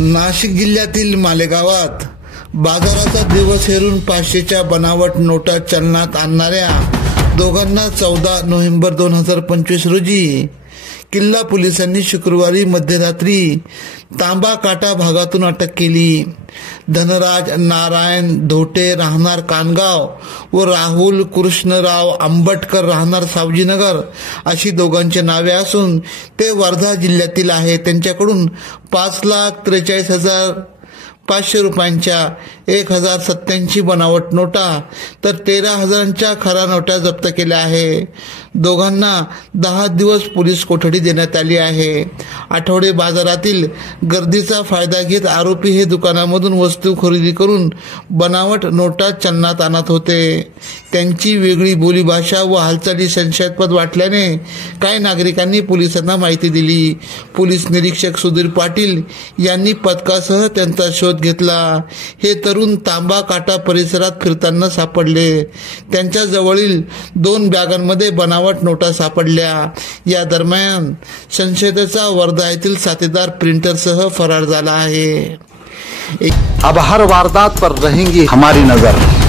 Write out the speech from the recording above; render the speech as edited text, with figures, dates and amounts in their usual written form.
नाशिक जिल्ह्यातील मालेगावात बाजाराचा दिवस हेरून 500च्या बनावट नोटा चलनात आणणाऱ्या दोघांना 14 नोव्हेंबर 2025 रोजी किल्ला पोलिसांनी शुक्रवारी मध्यरात्री तांबा काटा भागातून अटक केली। धनराज नारायण धोटे राहणार कानगाव व राहुल कृष्णराव आंबटकर राहणार सावजीनगर अशी दोघांची नावे असून ते वर्धा जिल्ह्यातील आहे। त्यांच्याकडून 5,43,500 रुपयांच्या 1,087 बनावट नोटा तर 13,000च्या खरा नोटा जप्त केल्या आहे। दोघांना 10 दिवस पोलीस कोठडी देण्यात आली आहे। आठवडे बाजारातील गर्दीचा फायदा घेत आरोपी हे दुकानामधून वस्तू खरेदी करून बनावट नोटा चलनात आणत होते। त्यांची वेगळी बोलीभाषा व हालचाली संशयास्पद वाटल्याने काही नागरिकांनी पोलिसांना माहिती दिली। पोलीस निरीक्षक सुधीर पाटील यांनी पथकासह त्यांचा शोध घेतला। हे तरुण तांबा काटा परिसरात फिरताना सापडले। त्यांच्या जवळील 2 बॅगांमध्ये बनावट नोटा सापडल्या। या दरम्यान संशयिताचा वर्धा येथील साथीदार प्रिंटरसह फरार झाला आहे। अब हर वारदात पर रहेंगी हमारी नजर।